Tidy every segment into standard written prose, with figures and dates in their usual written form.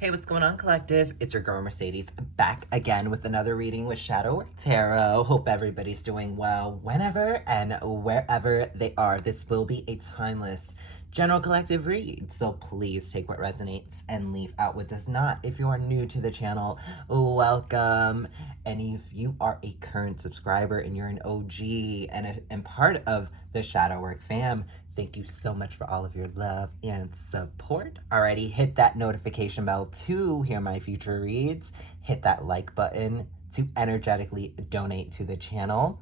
Hey, what's going on, collective? It's your girl Mercedes back again with another reading with Shadow Tarot. Hope everybody's doing well whenever and wherever they are. This will be a timeless general collective read, so please take what resonates and leave out what does not. If you are new to the channel, welcome. And if you are a current subscriber and you're an OG and part of the Shadow Work fam, thank you so much for all of your love and support. Alrighty, hit that notification bell to hear my future reads. Hit that like button to energetically donate to the channel.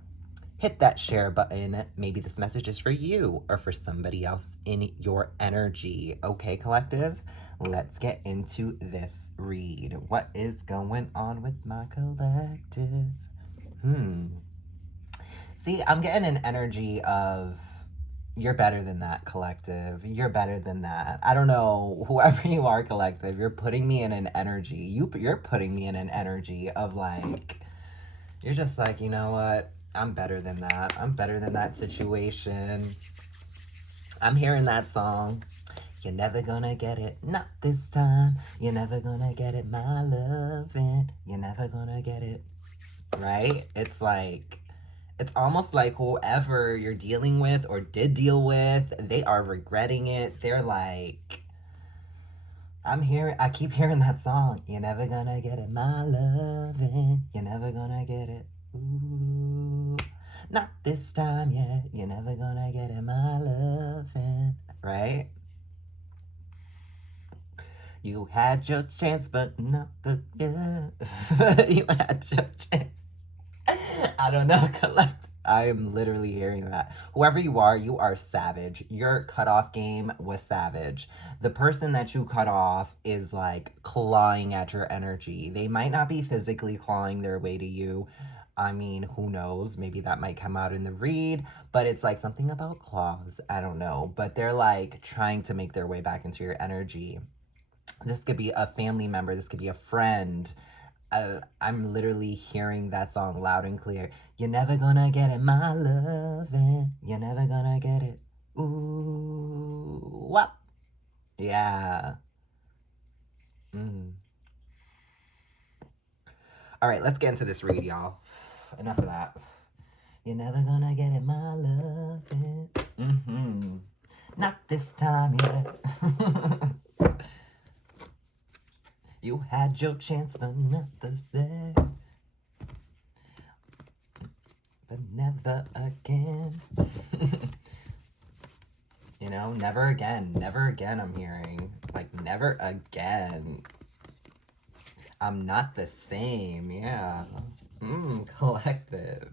Hit that share button. Maybe this message is for you or for somebody else in your energy. Okay, collective? Let's get into this read. What is going on with my collective? See, I'm getting an energy of you're better than that, collective. You're better than that. I don't know, whoever you are, collective, you're putting me in an energy. You're putting me in an energy of like, you're just like, you know what? I'm better than that. I'm better than that situation. I'm hearing that song. You're never gonna get it, not this time. You're never gonna get it, my lovin'. You're never gonna get it, right? It's like, it's almost like whoever you're dealing with or did deal with, they are regretting it. They're like, I keep hearing that song. You're never gonna get it, my lovin'. You're never gonna get it. Ooh, not this time yet. You're never gonna get it, my lovin'. Right? You had your chance, but not the, yeah. You had your chance. I don't know, collect. I am literally hearing that. Whoever you are savage. Your cutoff game was savage. The person that you cut off is like clawing at your energy. They might not be physically clawing their way to you. I mean, who knows? Maybe that might come out in the read, but it's like something about claws. I don't know. But they're like trying to make their way back into your energy. This could be a family member, this could be a friend. I'm literally hearing that song loud and clear. You're never gonna get it, my lovin'. You're never gonna get it. Ooh, what? Yeah. All right, let's get into this read, y'all. Enough of that. You're never gonna get it, my lovin'. Not this time yet. You had your chance, but not the same. But never again. You know, never again. Never again, I'm hearing. Like, never again. I'm not the same, yeah. Collective.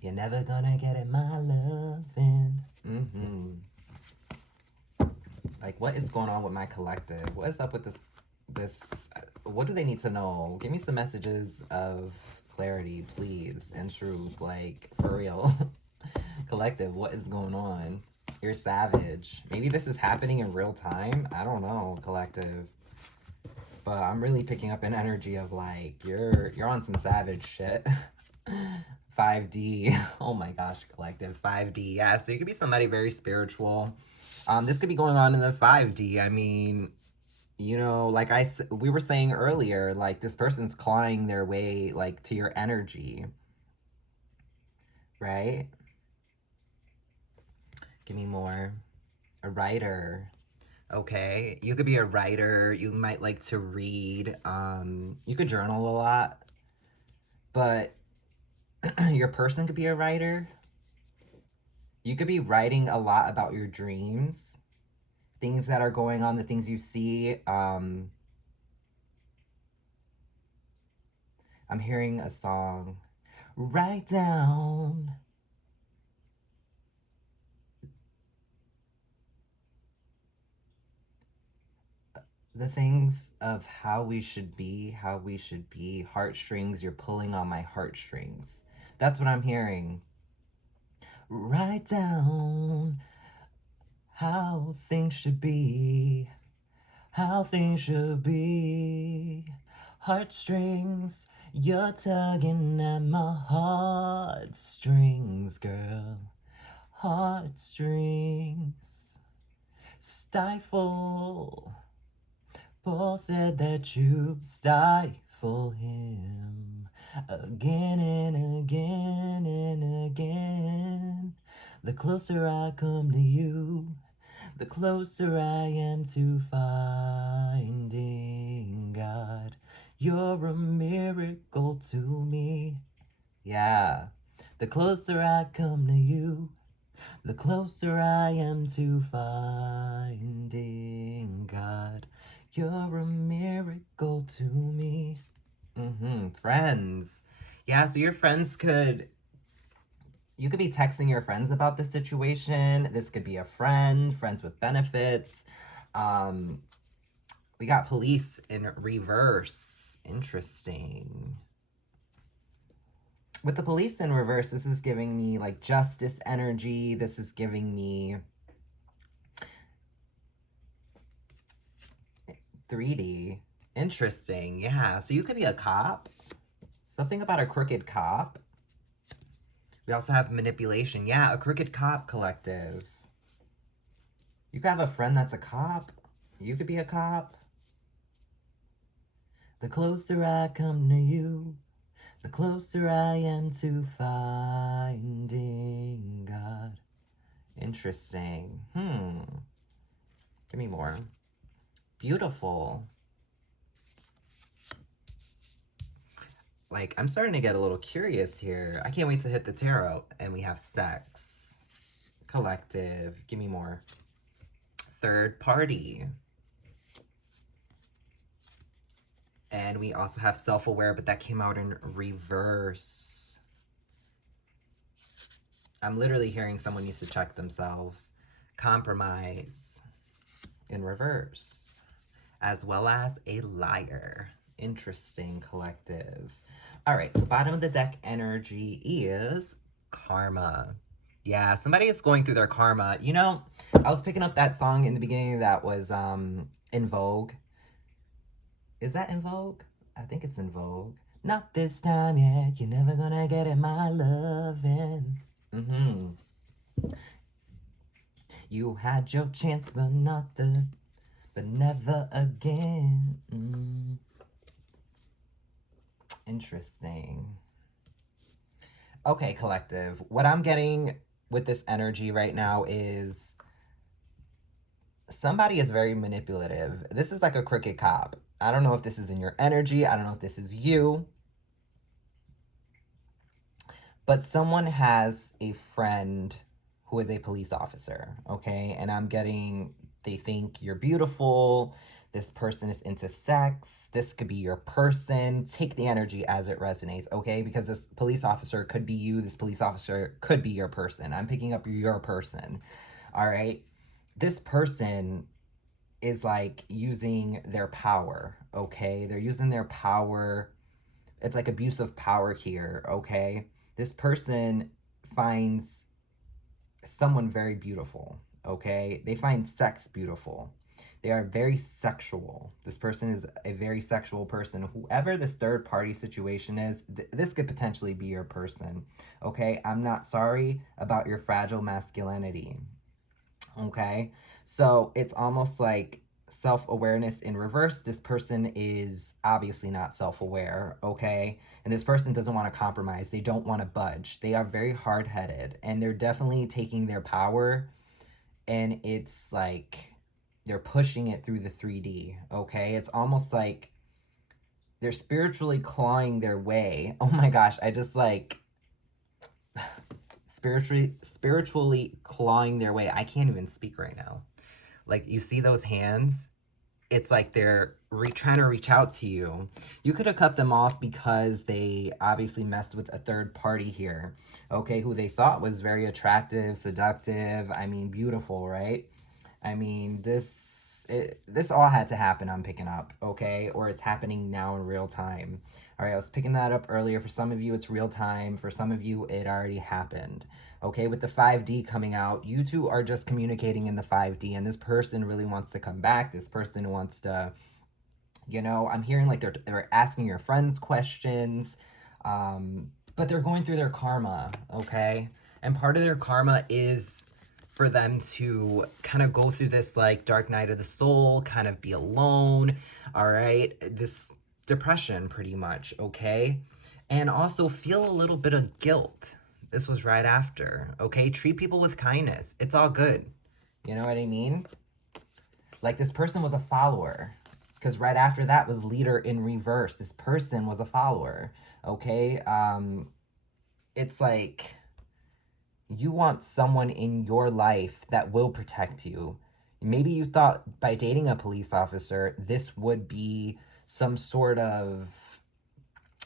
You're never gonna get it, my lovin'. Like, what is going on with my collective? What is up with this, what do they need to know? Give me some messages of clarity, please, and truth, like, for real. Collective, what is going on? You're savage. Maybe this is happening in real time. I don't know, collective. But I'm really picking up an energy of like, you're on some savage shit. 5D. Oh my gosh, collective. 5D. Yeah, so you could be somebody very spiritual. This could be going on in the 5D. I mean, you know, like we were saying earlier, like this person's clawing their way like to your energy. Right? Give me more. A writer. Okay. You could be a writer. You might like to read. You could journal a lot. But your person could be a writer. You could be writing a lot about your dreams. Things that are going on, the things you see. I'm hearing a song. Write down the things of how we should be, heartstrings, you're pulling on my heartstrings. That's what I'm hearing. Write down how things should be, Heartstrings, you're tugging at my heartstrings, girl. Heartstrings, stifle Paul said that you stifle him again and again and again. The closer I come to you, the closer I am to finding God. You're a miracle to me. Yeah. The closer I come to you, the closer I am to finding God. You're a miracle to me. Friends. Yeah, so your friends could, you could be texting your friends about the situation. This could be a friend, friends with benefits. We got police in reverse. Interesting. With the police in reverse, this is giving me like justice energy. This is giving me 3D. Interesting. Yeah. So you could be a cop. Something about a crooked cop. We also have manipulation. Yeah, a crooked cop collective. You could have a friend that's a cop. You could be a cop. The closer I come to you, the closer I am to finding God. Interesting. Give me more. Beautiful. Like, I'm starting to get a little curious here. I can't wait to hit the tarot. And we have sex. Collective. Give me more. Third party. And we also have self-aware, but that came out in reverse. I'm literally hearing someone needs to check themselves. Compromise in reverse. As well as a liar. Interesting, collective. All right, so bottom of the deck energy is karma. Yeah, somebody is going through their karma. You know, I was picking up that song in the beginning that was In Vogue. Is that In Vogue? I think it's In Vogue. Not this time, yeah. You're never gonna get it, my lovin'. You had your chance, but never again. Interesting. Okay, collective. What I'm getting with this energy right now is somebody is very manipulative. This is like a crooked cop. I don't know if this is in your energy. I don't know if this is you. But someone has a friend who is a police officer, okay? And I'm getting, they think you're beautiful. This person is into sex. This could be your person. Take the energy as it resonates, okay? Because this police officer could be you. This police officer could be your person. I'm picking up your person, all right? This person is like using their power, okay? They're using their power. It's like abuse of power here, okay? This person finds someone very beautiful, okay? They find sex beautiful. They are very sexual. This person is a very sexual person. Whoever this third party situation is, this could potentially be your person, okay? I'm not sorry about your fragile masculinity, okay? So it's almost like self-awareness in reverse. This person is obviously not self-aware, okay? And this person doesn't want to compromise. They don't want to budge. They are very hard-headed, and they're definitely taking their power, and it's like they're pushing it through the 3D, okay? It's almost like they're spiritually clawing their way. Oh my gosh, I just like spiritually clawing their way. I can't even speak right now. Like, you see those hands? It's like they're trying to reach out to you. You could have cut them off because they obviously messed with a third party here, okay, who they thought was very attractive, seductive, I mean, beautiful, right? I mean, this all had to happen, I'm picking up, okay? Or it's happening now in real time. All right, I was picking that up earlier. For some of you, it's real time. For some of you, it already happened. Okay, with the 5D coming out, you two are just communicating in the 5D, and this person really wants to come back. This person wants to, you know, I'm hearing like they're asking your friends questions, but they're going through their karma, okay? And part of their karma is for them to kind of go through this like dark night of the soul, kind of be alone, all right? This depression pretty much, okay? And also feel a little bit of guilt. This was right after, okay? Treat people with kindness. It's all good. You know what I mean? Like this person was a follower, because right after that was leader in reverse. This person was a follower, okay? It's like you want someone in your life that will protect you. Maybe you thought by dating a police officer, this would be some sort of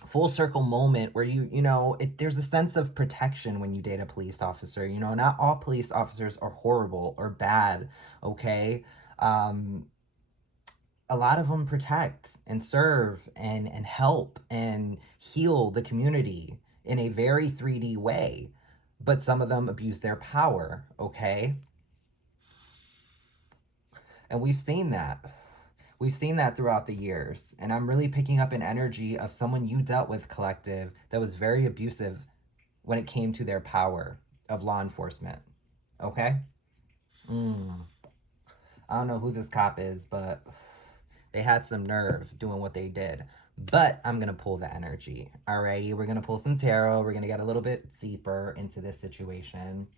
full circle moment where there's a sense of protection when you date a police officer. You know, not all police officers are horrible or bad, okay? A lot of them protect and serve and help and heal the community in a very 3D way. But some of them abuse their power, okay? And we've seen that. We've seen that throughout the years. And I'm really picking up an energy of someone you dealt with, collective, that was very abusive when it came to their power of law enforcement, okay? I don't know who this cop is, but they had some nerve doing what they did. But I'm going to pull the energy. Alrighty, we're going to pull some tarot. We're going to get a little bit deeper into this situation.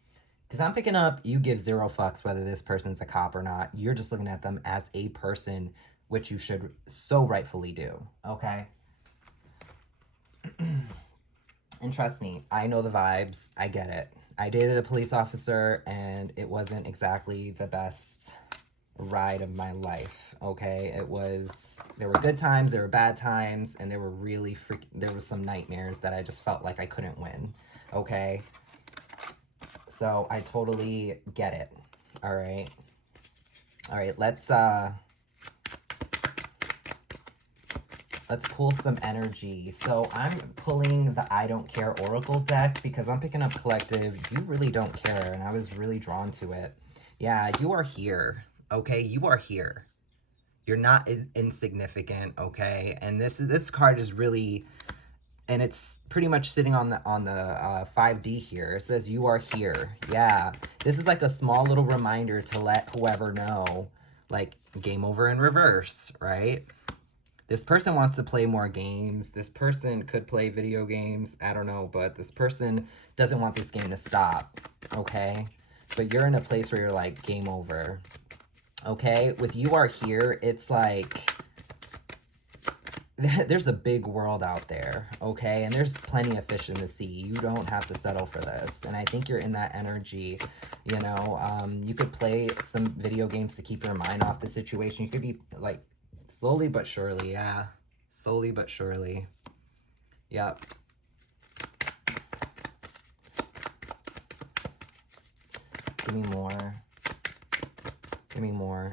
Because I'm picking up, you give zero fucks whether this person's a cop or not. You're just looking at them as a person, which you should so rightfully do. Okay? And trust me, I know the vibes. I get it. I dated a police officer, and it wasn't exactly the best ride of my life, okay? There were good times, there were bad times, and there were some nightmares that I just felt like I couldn't win, okay? So I totally get it. All right, let's pull some energy. So I'm pulling the I Don't Care Oracle deck because I'm picking up, collective, you really don't care, and I was really drawn to it. Yeah, you are here. Okay, you are here. You're not insignificant, okay? And this card is really, and it's pretty much sitting on the 5D here. It says you are here. Yeah, this is like a small little reminder to let whoever know, like, game over in reverse, right? This person wants to play more games. This person could play video games. I don't know, but this person doesn't want this game to stop, okay? But you're in a place where you're like, game over. Okay, with you are here, it's like there's a big world out there, okay? And there's plenty of fish in the sea. You don't have to settle for this. And I think you're in that energy, you know? You could play some video games to keep your mind off the situation. You could be like, slowly but surely, yeah. Slowly but surely. Yep. Give me more. Give me more.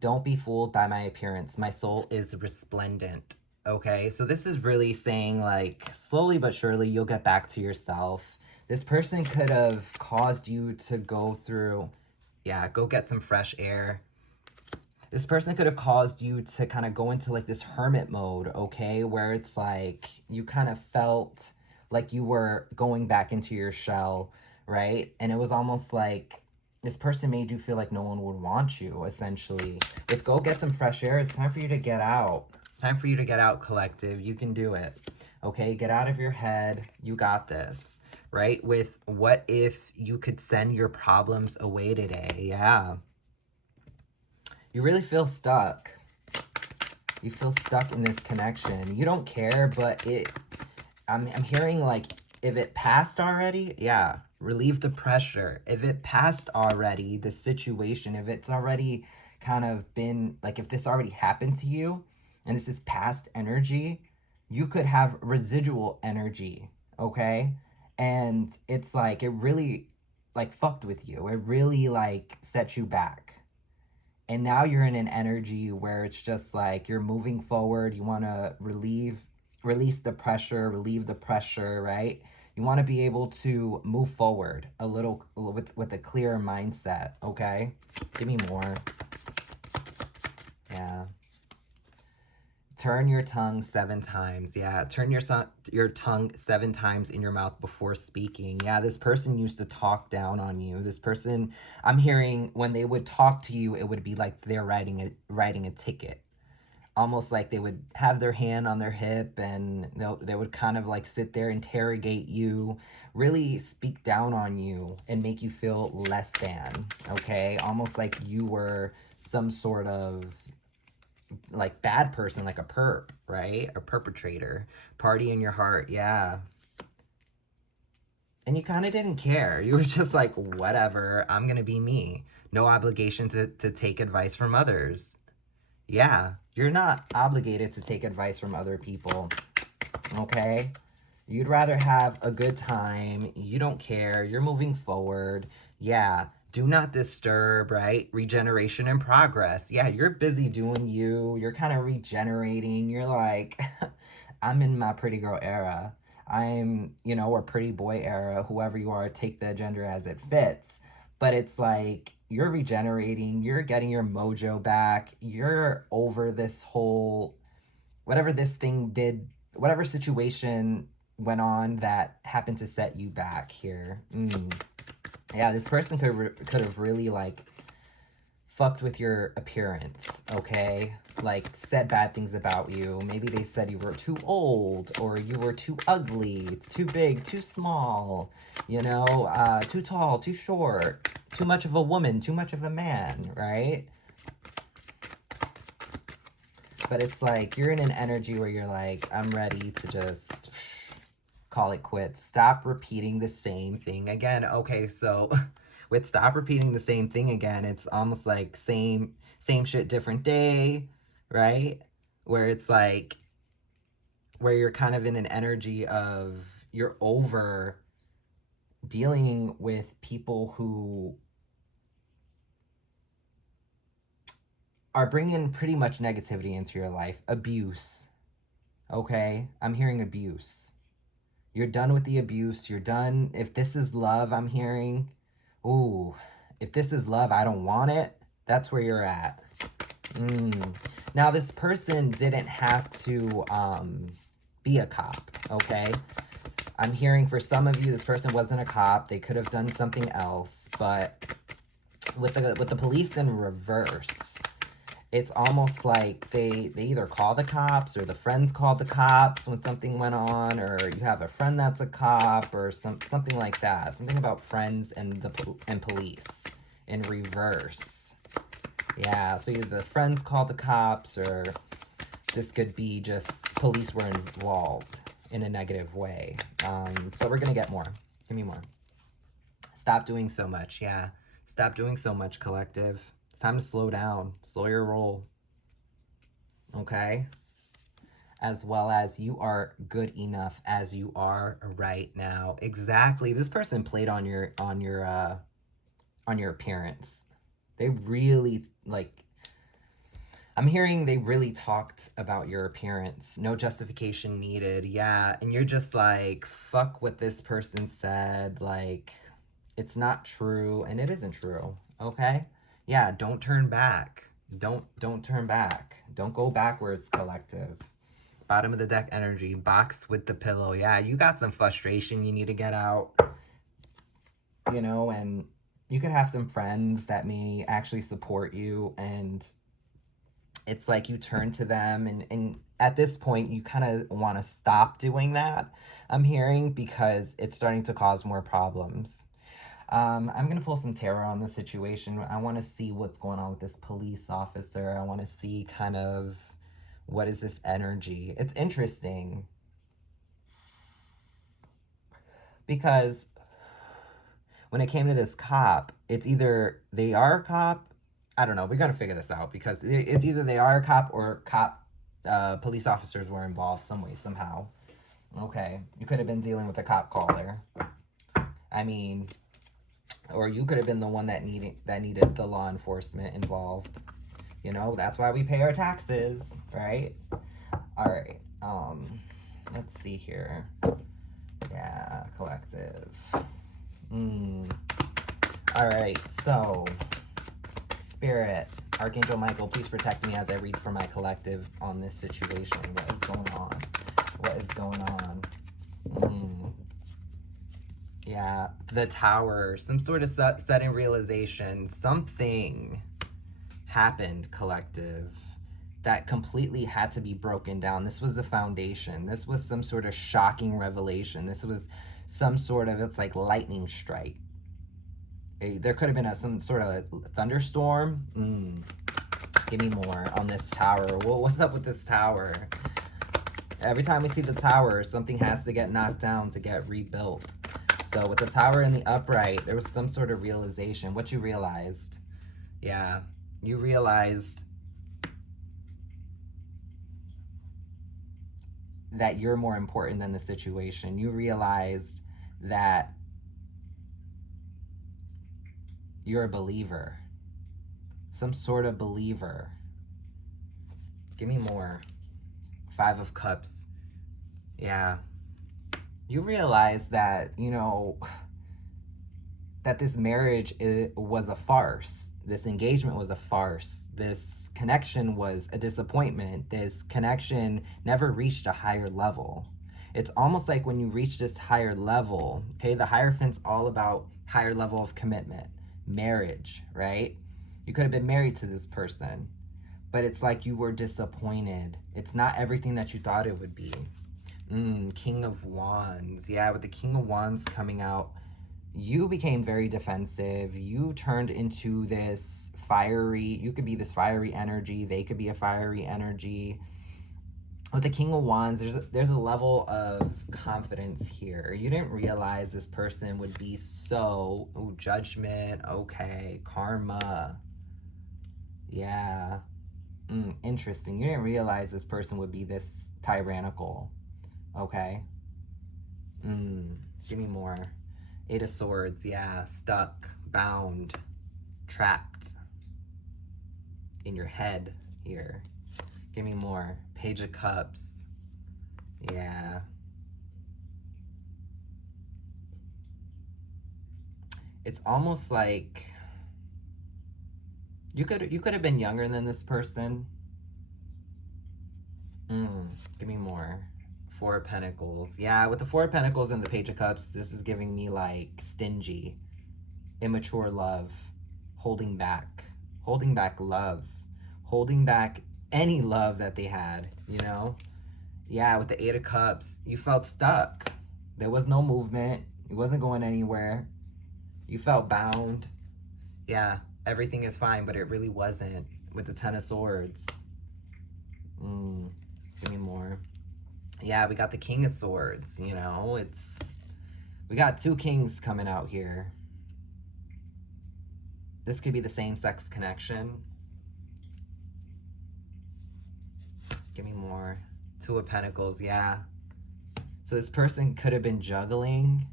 Don't be fooled by my appearance. My soul is resplendent. Okay, so this is really saying, like, slowly but surely you'll get back to yourself. This person could have caused you to go through, yeah, go get some fresh air. This person could have caused you to kind of go into like this hermit mode, okay, where it's like you kind of felt like you were going back into your shell, right? And it was almost like this person made you feel like no one would want you, essentially. With go get some fresh air, it's time for you to get out. It's time for you to get out, collective. You can do it, okay? Get out of your head. You got this, right? With what if you could send your problems away today? Yeah. You really feel stuck. You feel stuck in this connection. You don't care, but I'm hearing like, if it passed already, yeah, relieve the pressure. If it passed already, the situation, if it's already kind of been, like if this already happened to you, and this is past energy, you could have residual energy, okay? And it's like, it really like fucked with you. It really like set you back. And now you're in an energy where it's just like you're moving forward. You want to release the pressure, relieve the pressure, right? You want to be able to move forward a little with a clearer mindset, okay? Give me more. Yeah. Turn your tongue 7 times. Yeah, turn your tongue 7 times in your mouth before speaking. Yeah, this person used to talk down on you. This person, I'm hearing when they would talk to you, it would be like they're writing a ticket. Almost like they would have their hand on their hip and they would kind of like sit there, interrogate you, really speak down on you and make you feel less than, okay? Almost like you were some sort of like bad person, like a perp, right? A perpetrator. Party in your heart, yeah. And you kind of didn't care. You were just like, whatever, I'm gonna be me. No obligation to take advice from others. Yeah, you're not obligated to take advice from other people, okay? You'd rather have a good time. You don't care. You're moving forward. Yeah, do not disturb, right? Regeneration and progress. Yeah, you're busy doing you. You're kind of regenerating. You're like, I'm in my pretty girl era. I'm, or pretty boy era. Whoever you are, take the gender as it fits. But it's like, you're regenerating, you're getting your mojo back, you're over this whole, whatever this thing did, whatever situation went on that happened to set you back here. Yeah, this person could have really, like, fucked with your appearance, okay? Like, said bad things about you. Maybe they said you were too old, or you were too ugly, too big, too small, too tall, too short, too much of a woman, too much of a man, right? But it's like, you're in an energy where you're like, I'm ready to just call it quits. Stop repeating the same thing again. Okay, so with stop repeating the same thing again, it's almost like same shit, different day, right? Where it's like, where you're kind of in an energy of, you're over dealing with people who are bringing pretty much negativity into your life. Abuse, okay? I'm hearing abuse. You're done with the abuse. You're done. If this is love, I'm hearing, ooh, if this is love, I don't want it. That's where you're at. Now, this person didn't have to be a cop, okay? I'm hearing for some of you, this person wasn't a cop. They could have done something else. But with the police in reverse, it's almost like they either call the cops or the friends called the cops when something went on, or you have a friend that's a cop or something like that. Something about friends and police in reverse. Yeah, so either the friends called the cops, or this could be just police were involved in a negative way. But we're gonna get more. Give me more. Stop doing so much, yeah. Stop doing so much, collective. It's time to slow down. Slow your roll. Okay? As well as you are good enough as you are right now. Exactly. This person played on your appearance. They really, like, I'm hearing they really talked about your appearance. No justification needed. Yeah. And you're just like, fuck what this person said. Like, it's not true. And it isn't true. Okay? Yeah, don't turn back. Don't turn back. Don't go backwards, collective. Bottom of the deck energy. Box with the pillow. Yeah, you got some frustration you need to get out. And you could have some friends that may actually support you. And it's like you turn to them. And at this point, you kind of want to stop doing that, I'm hearing, because it's starting to cause more problems. I'm going to pull some tarot on the situation. I want to see what's going on with this police officer. I want to see kind of what is this energy. It's interesting because when it came to this cop, it's either they are a cop. I don't know. We're going to figure this out because it's either they are a cop or police officers were involved some way, somehow. Okay. You could have been dealing with a cop caller. I mean, or you could have been the one that needed the law enforcement involved. That's why we pay our taxes, right? All right. Let's see here. Yeah, collective. All right. So, Spirit, Archangel Michael, please protect me as I read for my collective on this situation. What is going on? What is going on? Yeah, the Tower, some sort of sudden realization. Something happened, collective, that completely had to be broken down. This was the foundation. This was some sort of shocking revelation. This was some sort of, it's like lightning strike. There could have been some sort of thunderstorm. Give me more on this Tower. What's up with this Tower? Every time we see the Tower, something has to get knocked down to get rebuilt. So with the Tower in the upright, there was some sort of realization. What you realized? Yeah, you realized that you're more important than the situation. You realized that you're a believer. Some sort of believer. Give me more. 5 of Cups. Yeah. You realize that, you know, that this marriage was a farce. This engagement was a farce. This connection was a disappointment. This connection never reached a higher level. It's almost like when you reach this higher level, okay, the Hierophant's all about higher level of commitment, marriage, right? You could have been married to this person, but it's like you were disappointed. It's not everything that you thought it would be. King of Wands. Yeah, with the King of Wands coming out, you became very defensive. You turned into this fiery, you could be this fiery energy. They could be a fiery energy. With the King of Wands, there's a level of confidence here. You didn't realize this person would be so, judgment, okay, karma. Yeah. Interesting. You didn't realize this person would be this tyrannical. Okay. Give me more. 8 of Swords. Yeah. Stuck, bound, trapped in your head here. Give me more. Page of Cups. Yeah. It's almost like you could have been younger than this person. Give me more. 4 of Pentacles. Yeah, with the 4 of Pentacles and the Page of Cups, this is giving me like stingy, immature love, holding back love, holding back any love that they had, you know? Yeah, with the 8 of Cups, you felt stuck. There was no movement. It wasn't going anywhere. You felt bound. Yeah, everything is fine, but it really wasn't. With the 10 of Swords. Give me more. Yeah, we got the King of Swords, you know? We got 2 kings coming out here. This could be the same-sex connection. Give me more. 2 of Pentacles, yeah. So this person could have been juggling.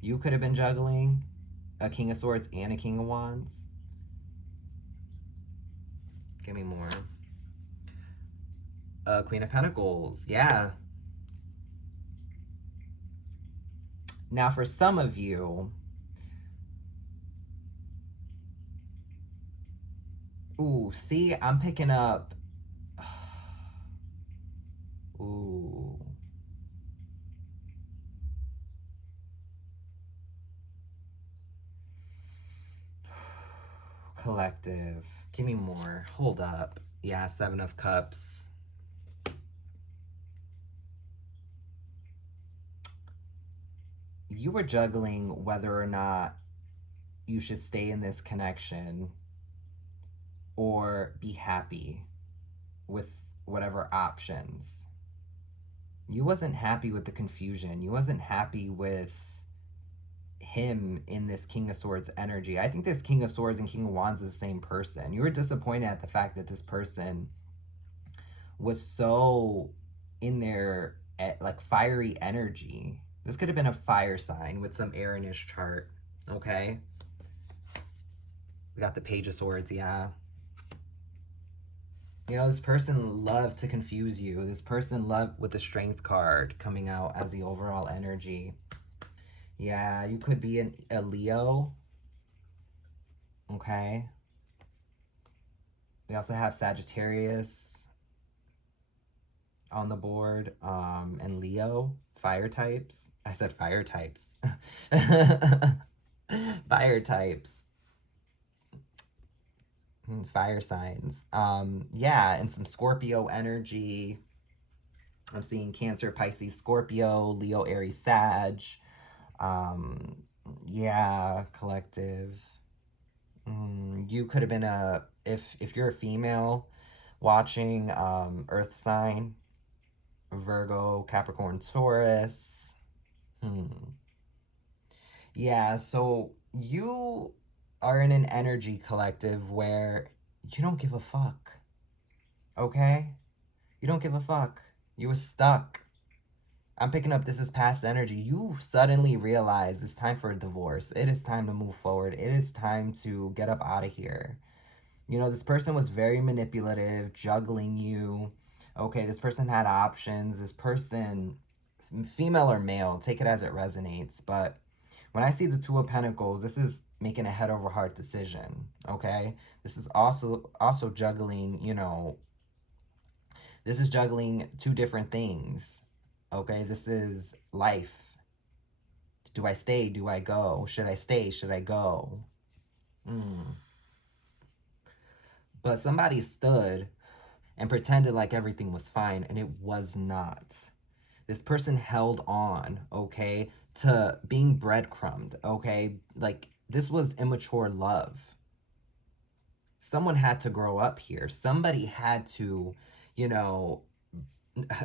You could have been juggling a King of Swords and a King of Wands. Give me more. Queen of Pentacles, yeah. Now for some of you, ooh, see, I'm picking up, ooh. Collective, give me more, hold up. Yeah, 7 of Cups. You were juggling whether or not you should stay in this connection or be happy with whatever options. You wasn't happy with the confusion. You wasn't happy with him in this King of Swords energy. I think this King of Swords and King of Wands is the same person. You were disappointed at the fact that this person was so in their like fiery energy. This could have been a fire sign with some air in his chart, okay? We got the Page of Swords, yeah. You know, this person loved to confuse you. This person loved with the Strength card coming out as the overall energy. Yeah, you could be a Leo, okay? We also have Sagittarius on the board, and Leo, fire types. I said fire types. Fire types. Fire signs. Yeah, and some Scorpio energy. I'm seeing Cancer, Pisces, Scorpio, Leo, Aries, Sag. Yeah, collective. You could have been if you're a female watching, Earth sign, Virgo, Capricorn, Taurus. Yeah, so you are in an energy collective where you don't give a fuck. Okay? You don't give a fuck. You were stuck. I'm picking up this is past energy. You suddenly realize it's time for a divorce. It is time to move forward. It is time to get up out of here. You know, this person was very manipulative, juggling you. Okay, this person had options. This person, female or male, take it as it resonates. But when I see the Two of Pentacles, this is making a head over heart decision. Okay, this is also juggling. You know, this is juggling two different things. Okay, this is life. Do I stay? Do I go? Should I stay? Should I go? But somebody stood and pretended like everything was fine, and it was not. This person held on, okay, to being breadcrumbed, okay? Like, this was immature love. Someone had to grow up here. Somebody had to, you know,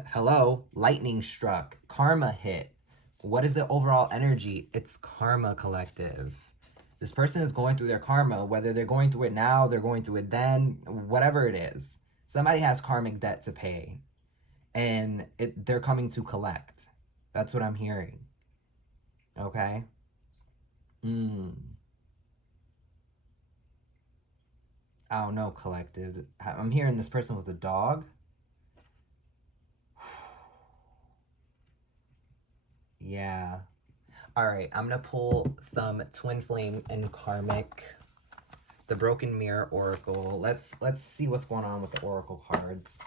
hello, lightning struck, karma hit. What is the overall energy? It's karma collective. This person is going through their karma, whether they're going through it now, they're going through it then, whatever it is. Somebody has karmic debt to pay, and they're coming to collect. That's what I'm hearing. Okay? I don't know, collective. I'm hearing this person was a dog. Yeah. All right, I'm going to pull some Twin Flame and Karmic, the Broken Mirror Oracle. Let's see what's going on with the Oracle cards.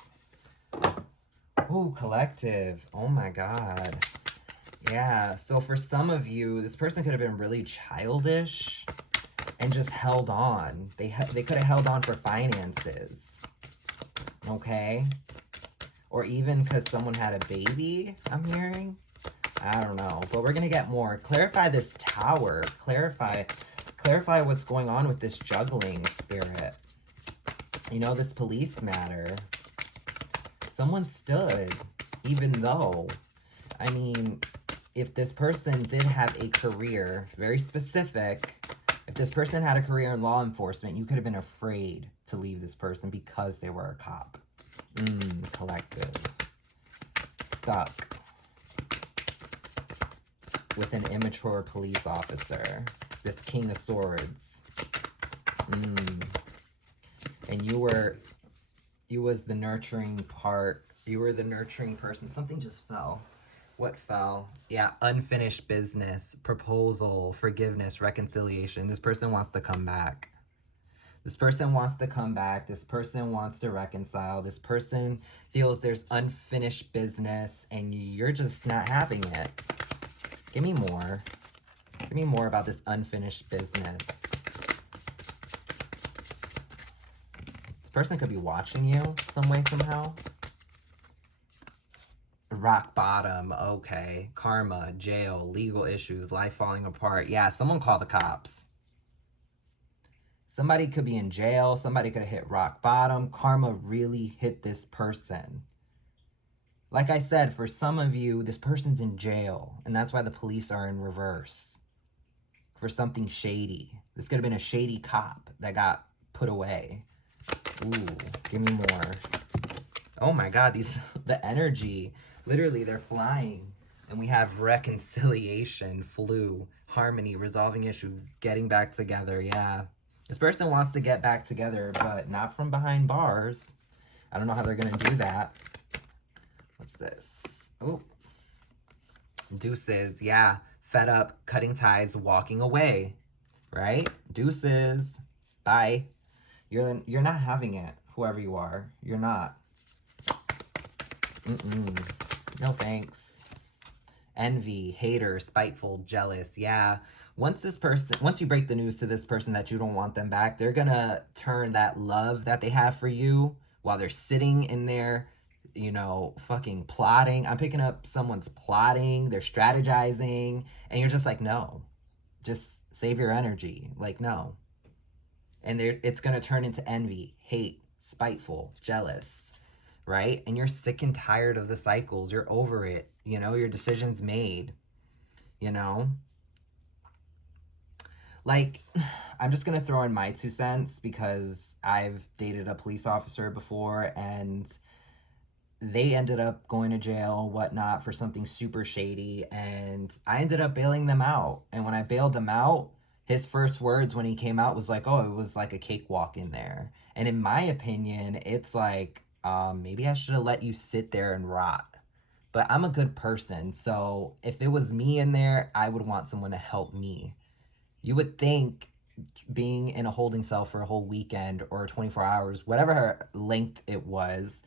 Ooh, collective. Oh my God. Yeah, so for some of you, this person could have been really childish and just held on. They could have held on for finances. Okay? Or even because someone had a baby, I'm hearing. I don't know, but we're going to get more. Clarify this Tower. Clarify what's going on with this juggling spirit. You know, this police matter. Someone stood, even though, I mean, if this person did have a career, very specific, if this person had a career in law enforcement, you could have been afraid to leave this person because they were a cop. Collective. Stuck with an immature police officer. This King of Swords. And you was the nurturing part. You were the nurturing person. Something just fell. What fell? Yeah, unfinished business, proposal, forgiveness, reconciliation. This person wants to come back. This person wants to come back. This person wants to reconcile. This person feels there's unfinished business and you're just not having it. Give me more. Give me more about this unfinished business. This person could be watching you some way, somehow. Rock bottom. Okay. Karma, jail, legal issues, life falling apart. Yeah, someone call the cops. Somebody could be in jail. Somebody could have hit rock bottom. Karma really hit this person. Like I said, for some of you, this person's in jail, and that's why the police are in reverse. For something shady. This could have been a shady cop that got put away. Ooh, give me more. Oh my God, the energy, literally they're flying. And we have reconciliation, flew, harmony, resolving issues, getting back together, yeah. This person wants to get back together, but not from behind bars. I don't know how they're gonna do that. What's this? Oh, deuces. Yeah, fed up, cutting ties, walking away, right? Deuces. Bye. You're not having it. whoever you are. You're not. No thanks. Envy, hater, spiteful, jealous. Yeah. Once you break the news to this person that you don't want them back, they're gonna turn that love that they have for you while they're sitting in there, fucking plotting. I'm picking up someone's plotting, they're strategizing, and you're just like, no, just save your energy. Like, no. And it's gonna turn into envy, hate, spiteful, jealous, right? And you're sick and tired of the cycles. You're over it. Your decision's made, Like, I'm just going to throw in my 2 cents because I've dated a police officer before and they ended up going to jail, whatnot, for something super shady. And I ended up bailing them out. And when I bailed them out, his first words when he came out was like, oh, it was like a cakewalk in there. And in my opinion, it's like, maybe I should have let you sit there and rot. But I'm a good person, so if it was me in there, I would want someone to help me. You would think being in a holding cell for a whole weekend or 24 hours, whatever length it was,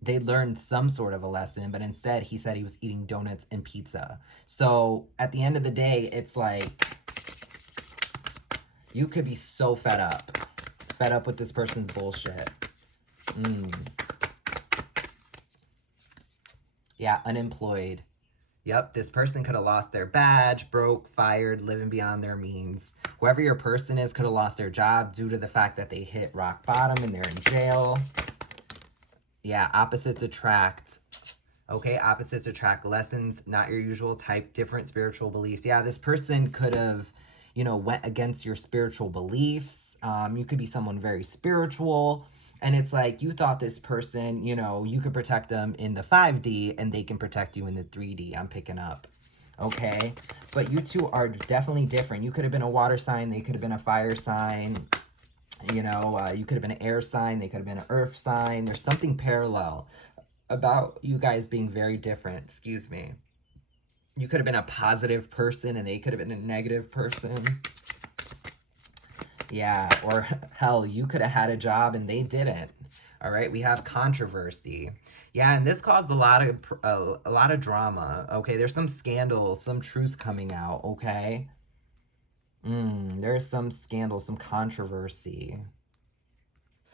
they learned some sort of a lesson, but instead he said he was eating donuts and pizza. So at the end of the day, it's like, you could be so fed up with this person's bullshit. Yeah, unemployed. Yep, this person could have lost their badge, broke, fired, living beyond their means. Whoever your person is could have lost their job due to the fact that they hit rock bottom and they're in jail. Yeah, opposites attract. Okay, opposites attract. Lessons, not your usual type, different spiritual beliefs. Yeah, this person could have, went against your spiritual beliefs. You could be someone very spiritual. And it's like, you thought this person, you could protect them in the 5D and they can protect you in the 3D. I'm picking up. Okay? But you two are definitely different. You could have been a water sign. They could have been a fire sign. You could have been an air sign. They could have been an earth sign. There's something parallel about you guys being very different. Excuse me. You could have been a positive person and they could have been a negative person. Yeah, or hell, you could have had a job and they didn't. All right, we have controversy. Yeah, and this caused a lot of drama. Okay, there's some scandals, some truth coming out. Okay, there's some scandal, some controversy.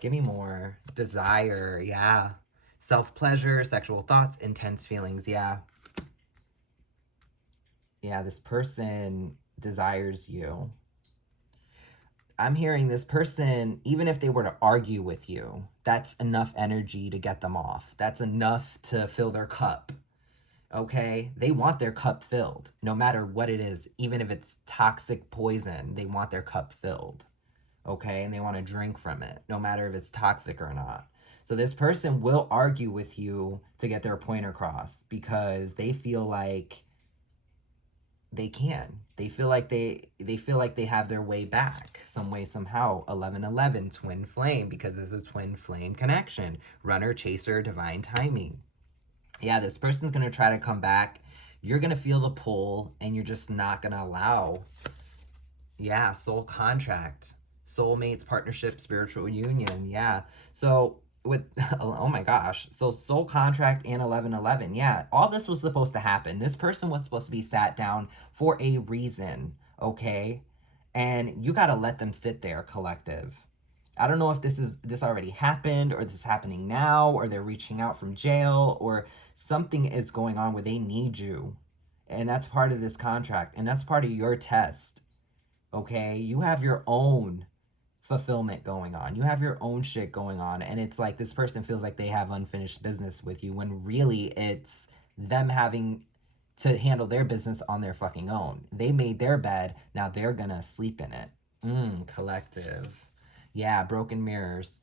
Give me more. Desire. Yeah, self-pleasure, sexual thoughts, intense feelings. Yeah. Yeah, this person desires you. I'm hearing this person, even if they were to argue with you, that's enough energy to get them off. That's enough to fill their cup. Okay? They want their cup filled, no matter what it is. Even if it's toxic poison, they want their cup filled. Okay? And they want to drink from it, no matter if it's toxic or not. So this person will argue with you to get their point across because they feel like they can. They feel like they have their way back some way, somehow. 1111, twin flame, because it's a twin flame connection. Runner, chaser, divine timing. Yeah, this person's going to try to come back. You're going to feel the pull and you're just not going to allow. Yeah, soul contract, soulmates, partnership, spiritual union. Yeah. So with, oh my gosh. So soul contract and 1111. Yeah, all this was supposed to happen. This person was supposed to be sat down for a reason. Okay. And you got to let them sit there, collective. I don't know if this already happened or this is happening now or they're reaching out from jail or something is going on where they need you. And that's part of this contract. And that's part of your test. Okay. You have your own fulfillment going on. You have your own shit going on. And it's like this person feels like they have unfinished business with you when really it's them having to handle their business on their fucking own. They made their bed. Now they're gonna sleep in it. Collective. Yeah, broken mirrors.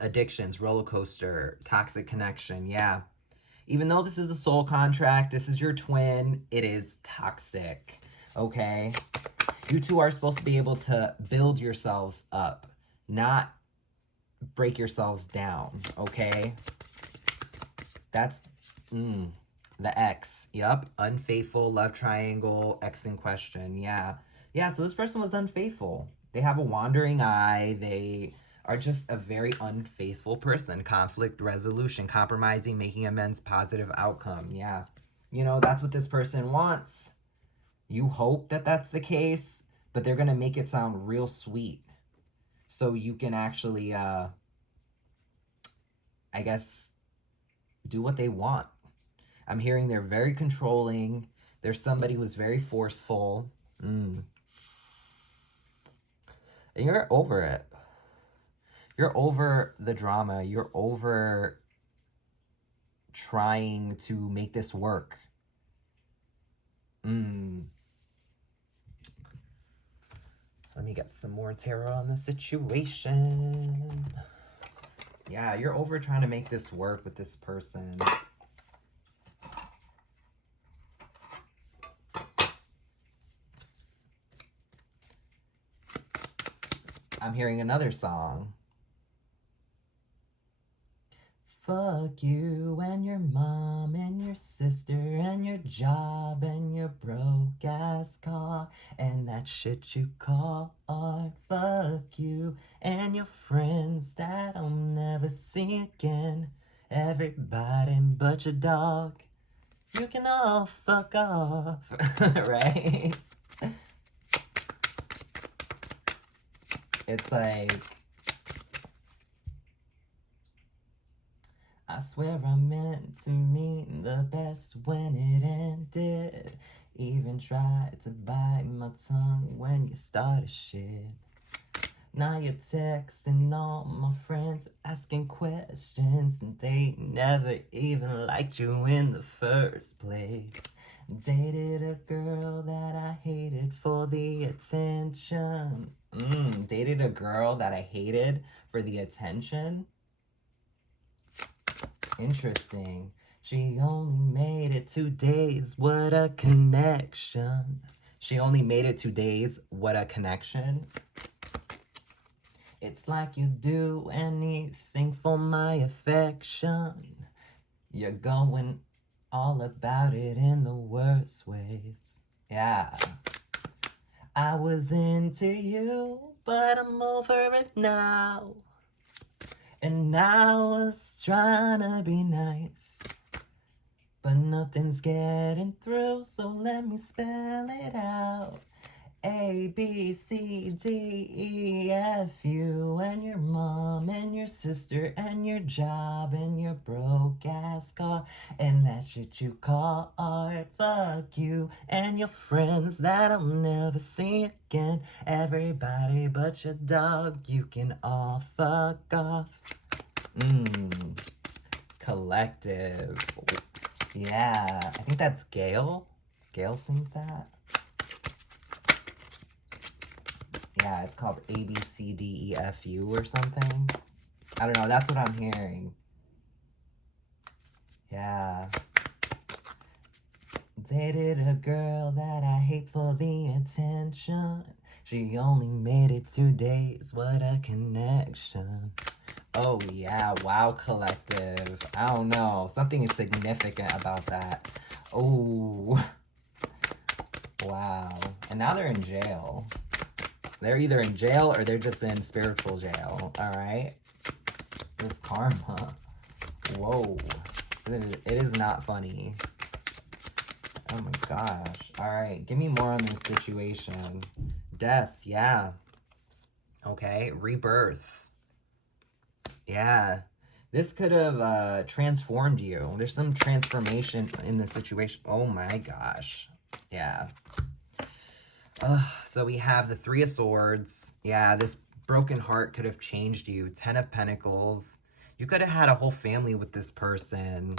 Addictions, roller coaster, toxic connection. Yeah. Even though this is a soul contract, this is your twin, it is toxic. Okay? You two are supposed to be able to build yourselves up, not break yourselves down, okay? That's the X. Yep, unfaithful, love triangle, X in question. Yeah. Yeah, so this person was unfaithful. They have a wandering eye. They are just a very unfaithful person. Conflict resolution, compromising, making amends, positive outcome. Yeah. You know, that's what this person wants. You hope that that's the case, but they're going to make it sound real sweet. So you can actually, I guess, do what they want. I'm hearing they're very controlling. There's somebody who's very forceful. And you're over it. You're over the drama. You're over trying to make this work. Let me get some more tarot on the situation. Yeah, you're over trying to make this work with this person. I'm hearing another song. Fuck you and your mom and your sister and your job and your broke ass car and that shit you call art. Fuck you and your friends that I'll never see again. Everybody but your dog. You can all fuck off, right? It's like, I swear I meant to mean the best when it ended. Even tried to bite my tongue when you started shit. Now you're texting all my friends, asking questions, and they never even liked you in the first place. Dated a girl that I hated for the attention. Dated a girl that I hated for the attention. Interesting. She only made it 2 days. What a connection. She only made it 2 days. What a connection. It's like you do anything for my affection. You're going all about it in the worst ways. Yeah. I was into you, but I'm over it now. And now I was trying to be nice, but nothing's getting through, so let me spell it out. A, B, C, D, E, F, you and your mom and your sister and your job and your broke ass car and that shit you call art. Fuck you and your friends that I'll never see again. Everybody but your dog, you can all fuck off. Collective. Yeah, I think that's Gail. Gail sings that. Yeah, it's called A, B, C, D, E, F, U or something. I don't know, that's what I'm hearing. Yeah. Dated a girl that I hate for the attention. She only made it 2 days, what a connection. Oh yeah, wow, collective. I don't know, something is significant about that. Oh. Wow. And now they're in jail. They're either in jail or they're just in spiritual jail, all right? This karma. Whoa. It is not funny. Oh my gosh. All right, give me more on this situation. Death, yeah. Okay, rebirth. Yeah. This could have transformed you. There's some transformation in the situation. Oh my gosh. Yeah. So we have the 3 of Swords. Yeah, this broken heart could have changed you. 10 of Pentacles. You could have had a whole family with this person.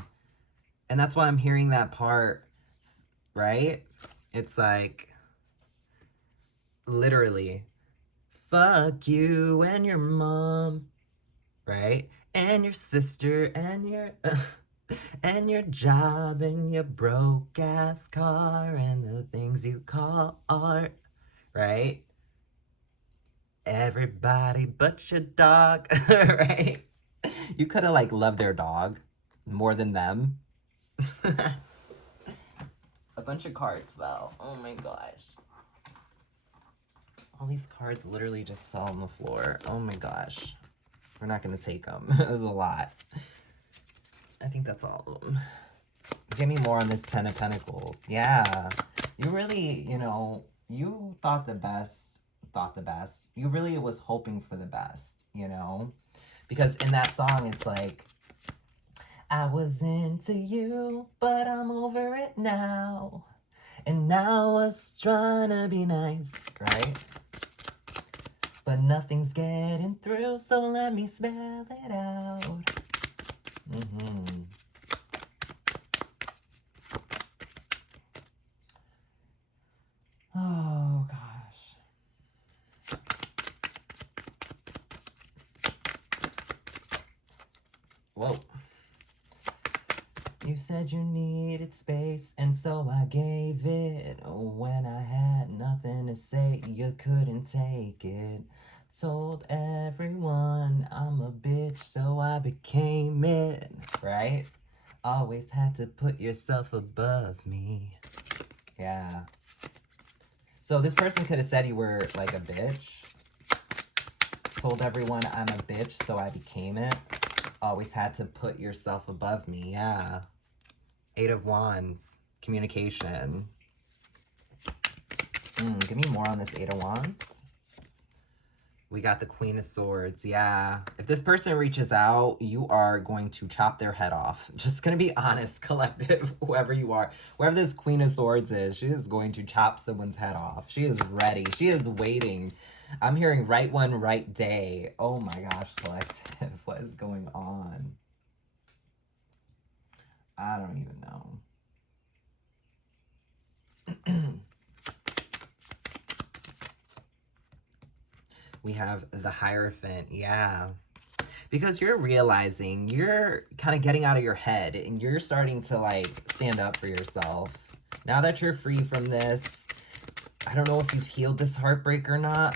And that's why I'm hearing that part, right? It's like, literally, fuck you and your mom, right? And your sister and your... and your job and your broke ass car and the things you call art, right? Everybody but your dog, right? You could have like loved their dog more than them. A bunch of cards fell. Oh my gosh. All these cards literally just fell on the floor. Oh my gosh. We're not going to take them. There's a lot. I think that's all of them. Give me more on this Ten of Pentacles. Yeah. You really, you know, you thought the best. You really was hoping for the best, you know? Because in that song, it's like, I was into you, but I'm over it now. And now I was trying to be nice, right? But nothing's getting through, so let me spell it out. Oh, gosh. Whoa. You said you needed space, and so I gave it. When I had nothing to say, you couldn't take it. Told everyone I'm a bitch, so I became it, right? Always had to put yourself above me. Yeah. So this person could have said you were like a bitch. Told everyone I'm a bitch, so I became it. Always had to put yourself above me. Yeah. Eight of Wands. Communication. Give me more on this Eight of Wands. We got the Queen of Swords. Yeah. If this person reaches out, you are going to chop their head off. Just going to be honest, collective, whoever you are. Whoever this Queen of Swords is, she is going to chop someone's head off. She is ready. She is waiting. I'm hearing right one, right day. Oh my gosh, collective. What is going on? I don't even know. We have the Hierophant. Yeah. Because you're realizing, you're kind of getting out of your head and you're starting to like stand up for yourself. Now that you're free from this, I don't know if you've healed this heartbreak or not.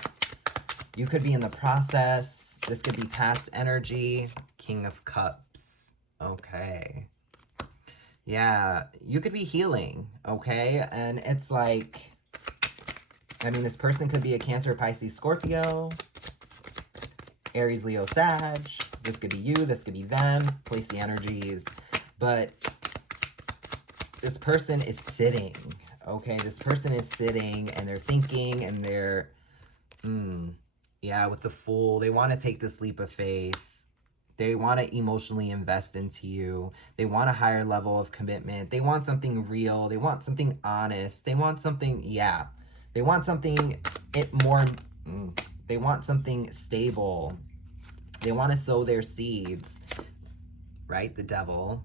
You could be in the process. This could be past energy. King of Cups. Okay. Yeah, you could be healing, okay? And it's like, I mean, this person could be a Cancer, Pisces, Scorpio, Aries, Leo, Sag. This could be you, this could be them. Place the energies. But this person is sitting, okay? This person is sitting and they're thinking and they're, yeah, with the Fool. They want to take this leap of faith. They want to emotionally invest into you. They want a higher level of commitment. They want something real. They want something honest. They want something, yeah. They want something more, they want something stable. They want to sow their seeds, right? The Devil,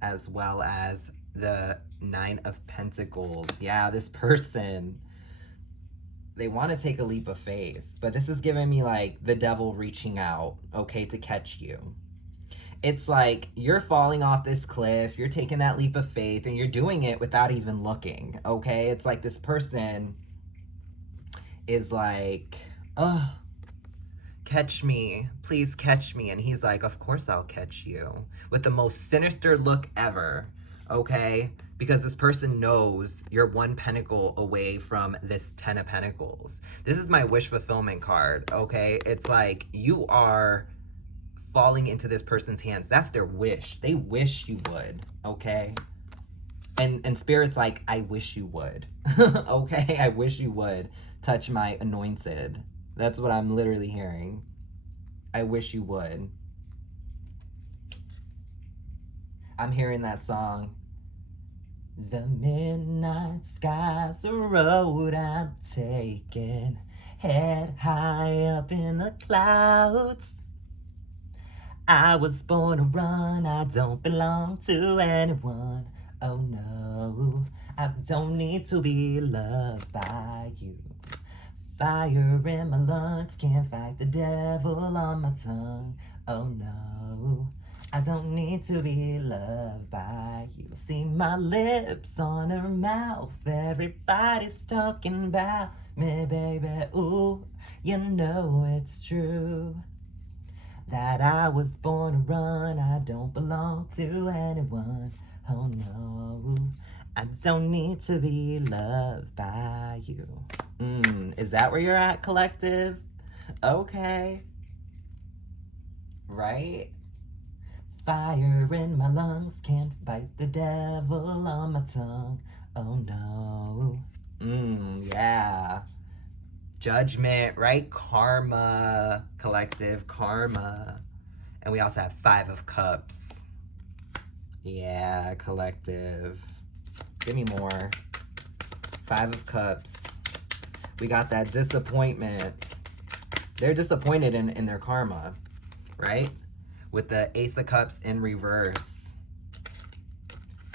as well as the Nine of Pentacles. Yeah, this person, they want to take a leap of faith, but this is giving me like the devil reaching out, okay, to catch you. It's like you're falling off this cliff, you're taking that leap of faith, and you're doing it without even looking, okay? It's like this person is like, oh, catch me, please catch me. And he's like, of course I'll catch you. With the most sinister look ever, okay? Because this person knows you're one pentacle away from this Ten of Pentacles. This is my wish fulfillment card, okay? It's like you are falling into this person's hands. That's their wish. They wish you would, okay? And Spirit's like, I wish you would, okay? I wish you would touch my anointed. That's what I'm literally hearing. I wish you would. I'm hearing that song. The midnight sky's the road I'm taking, head high up in the clouds. I was born to run, I don't belong to anyone. Oh no, I don't need to be loved by you. Fire in my lungs, can't fight the devil on my tongue. Oh no, I don't need to be loved by you. See my lips on her mouth, everybody's talking about me, baby. Ooh, you know it's true that I was born to run, I don't belong to anyone. Oh no, I don't need to be loved by you. Is that where you're at, collective? Okay. Right? Fire in my lungs, can't fight the devil on my tongue. Oh no. Yeah. Judgment, right? Karma, collective, karma. And we also have 5 of Cups. Yeah, collective. Give me more. 5 of Cups. We got that disappointment. They're disappointed in their karma, right? With the Ace of Cups in reverse,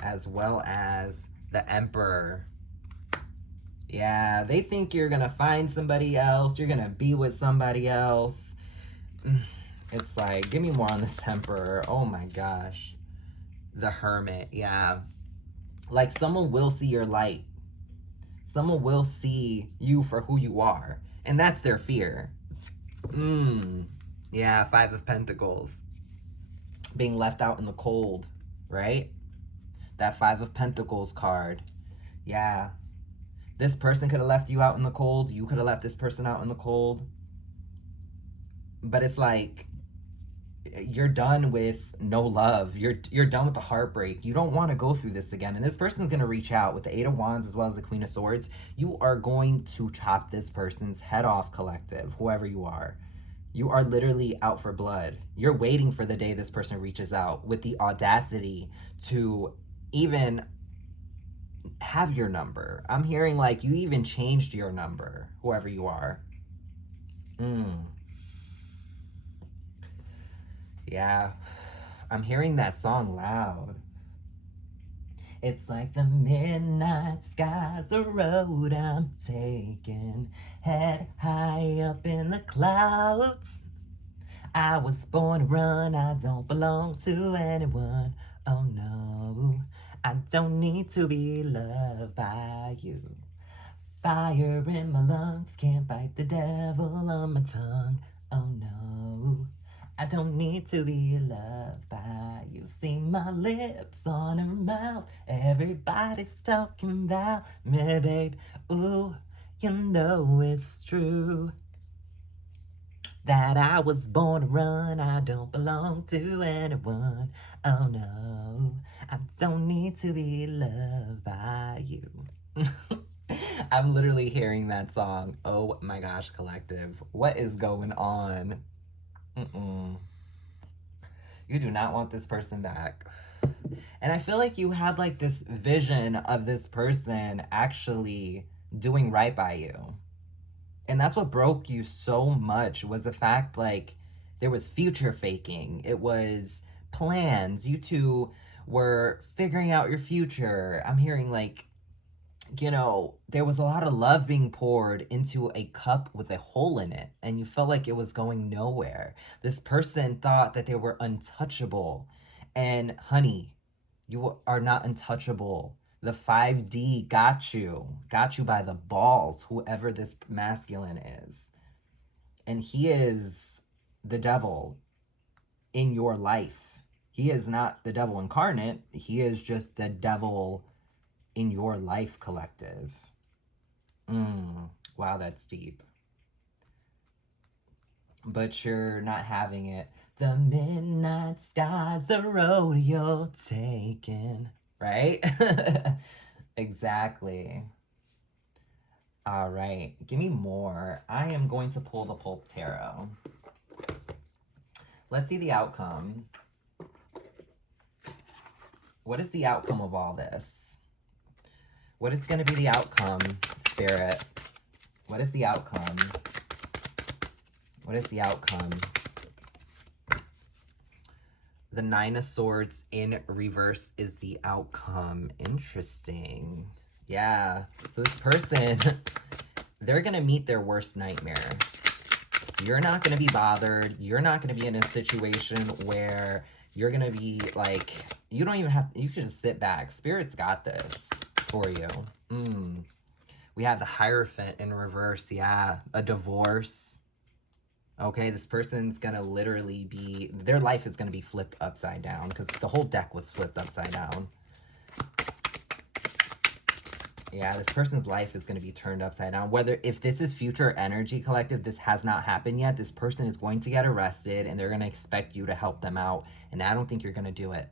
as well as the Emperor. Yeah, they think you're gonna find somebody else, you're gonna be with somebody else. It's like, give me more on this Emperor. Oh my gosh. The Hermit, yeah. Like, someone will see your light. Someone will see you for who you are. And that's their fear. Yeah, 5 of Pentacles. Being left out in the cold, right? That 5 of Pentacles card. Yeah. This person could have left you out in the cold. You could have left this person out in the cold. But it's like, you're done with no love. You're done with the heartbreak. You don't want to go through this again. And this person's going to reach out with the 8 of Wands as well as the Queen of Swords. You are going to chop this person's head off, collective, whoever you are. You are literally out for blood. You're waiting for the day this person reaches out with the audacity to even have your number. I'm hearing like you even changed your number, whoever you are. Yeah, I'm hearing that song loud. It's like the midnight sky's a road I'm taking, head high up in the clouds. I was born to run, I don't belong to anyone. Oh no, I don't need to be loved by you. Fire in my lungs, can't fight the devil on my tongue. Oh no, I don't need to be loved by you. See my lips on her mouth, everybody's talking about me, babe. Ooh, you know it's true that I was born to run, I don't belong to anyone. Oh no, I don't need to be loved by you. I'm literally hearing that song. Oh my gosh, collective. What is going on? You do not want this person back. And I feel like you had like this vision of this person actually doing right by you. And that's what broke you so much, was the fact like there was future faking. It was plans. You two were figuring out your future. I'm hearing like, you know, there was a lot of love being poured into a cup with a hole in it, and you felt like it was going nowhere. This person thought that they were untouchable. And honey, you are not untouchable. The 5D got you by the balls, whoever this masculine is. And he is the devil in your life. He is not the devil incarnate. He is just the devil in your life, collective. Wow, that's deep. But you're not having it. The midnight sky's the road you're taking. Right? Exactly. All right. Give me more. I am going to pull the Pulp Tarot. Let's see the outcome. What is the outcome of all this? What is going to be the outcome, Spirit? What is the outcome? What is the outcome? The 9 of Swords in reverse is the outcome. Interesting. Yeah. So this person, they're going to meet their worst nightmare. You're not going to be bothered. You're not going to be in a situation where you're going to be like, you don't even have, you can just sit back. Spirit's got this for you. We have the Hierophant in reverse. Yeah. A divorce. Okay, this person's gonna literally be, their life is gonna be flipped upside down because the whole deck was flipped upside down. Yeah, this person's life is going to be turned upside down. If this is future energy, collective, this has not happened yet. This person is going to get arrested and they're going to expect you to help them out. And I don't think you're going to do it.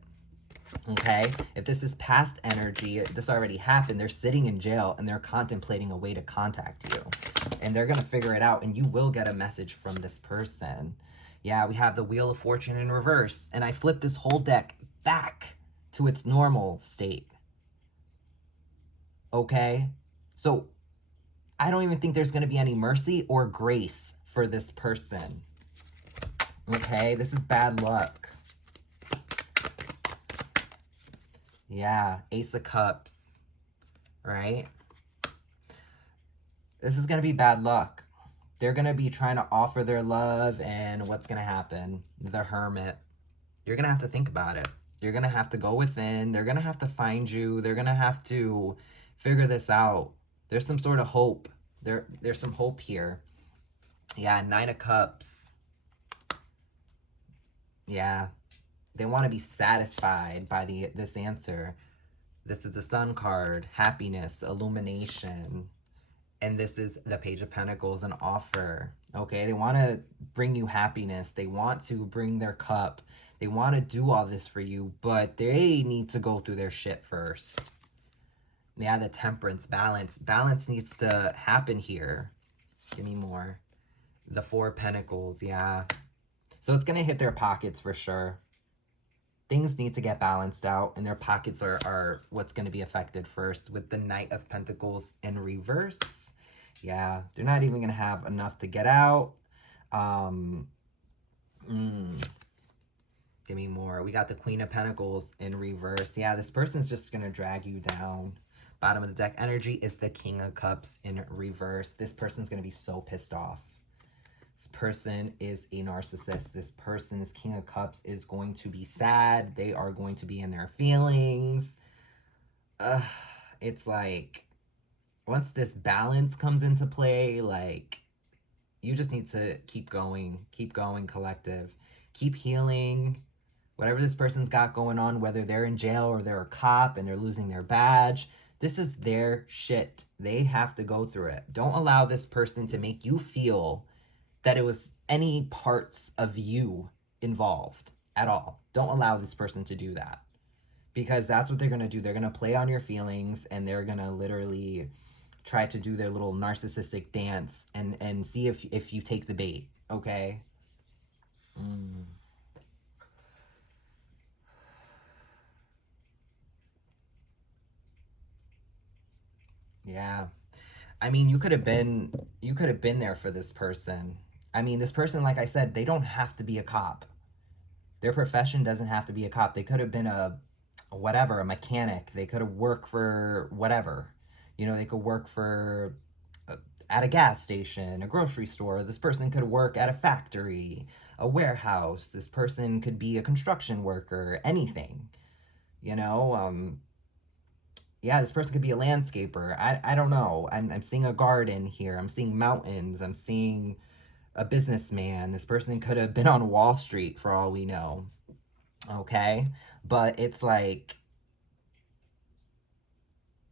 Okay? If this is past energy, this already happened. They're sitting in jail and they're contemplating a way to contact you. And they're going to figure it out and you will get a message from this person. Yeah, we have the Wheel of Fortune in reverse. And I flipped this whole deck back to its normal state. Okay? So I don't even think there's going to be any mercy or grace for this person. Okay? This is bad luck. Yeah, Ace of Cups. Right? This is going to be bad luck. They're going to be trying to offer their love, and what's going to happen? The Hermit. You're going to have to think about it. You're going to have to go within. They're going to have to find you. They're going to have to figure this out. There's some sort of hope. There's some hope here. Yeah, Nine of Cups. Yeah. They want to be satisfied by this answer. This is the Sun card. Happiness, illumination. And this is the Page of Pentacles, an offer. Okay, they want to bring you happiness. They want to bring their cup. They want to do all this for you, but they need to go through their shit first. Yeah, the Temperance, balance. Balance needs to happen here. Give me more. The Four of Pentacles, yeah. So it's going to hit their pockets for sure. Things need to get balanced out, and their pockets are what's going to be affected first with the Knight of Pentacles in reverse. Yeah, they're not even going to have enough to get out. Give me more. We got the Queen of Pentacles in reverse. Yeah, this person's just going to drag you down. Bottom of the deck energy is the King of Cups in reverse. This person's going to be so pissed off. This person is a narcissist. This person's King of Cups is going to be sad. They are going to be in their feelings. It's like, once this balance comes into play, like, you just need to keep going, collective. Keep healing. Whatever this person's got going on, whether they're in jail or they're a cop and they're losing their badge, this is their shit. They have to go through it. Don't allow this person to make you feel that it was any parts of you involved at all. Don't allow this person to do that. Because that's what they're going to do. They're going to play on your feelings, and they're going to literally try to do their little narcissistic dance and see if you take the bait, okay? Yeah. I mean, you could have been there for this person. I mean, this person, like I said, they don't have to be a cop. Their profession doesn't have to be a cop. They could have been a mechanic. They could have worked for whatever. You know, they could work for at a gas station, a grocery store. This person could work at a factory, a warehouse. This person could be a construction worker, anything. You know, yeah, this person could be a landscaper. I don't know. I'm seeing a garden here. I'm seeing mountains. I'm seeing a businessman. This person could have been on Wall Street for all we know. Okay? But it's like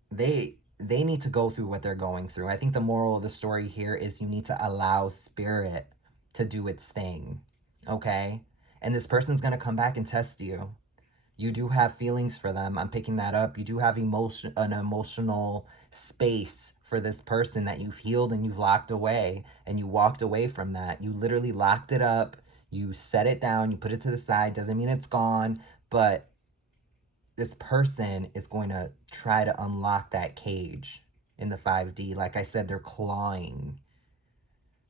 they need to go through what they're going through. I think the moral of the story here is you need to allow spirit to do its thing. Okay? And this person's going to come back and test you. You do have feelings for them. I'm picking that up. You do have an emotional space for this person that you've healed and you've locked away, and you walked away from that. You literally locked it up. You set it down. You put it to the side. Doesn't mean it's gone, but this person is going to try to unlock that cage in the 5D. Like I said, they're clawing.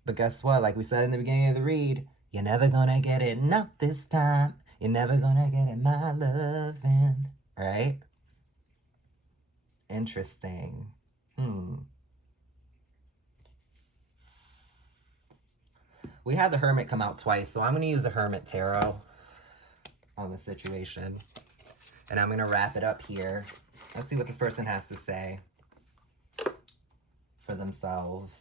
But guess what? Like we said in the beginning of the read, you're never gonna get it, not this time. You're never gonna get it, my lovin'. Right? Interesting. We had the Hermit come out twice, so I'm gonna use the Hermit Tarot on the situation. And I'm gonna wrap it up here. Let's see what this person has to say for themselves.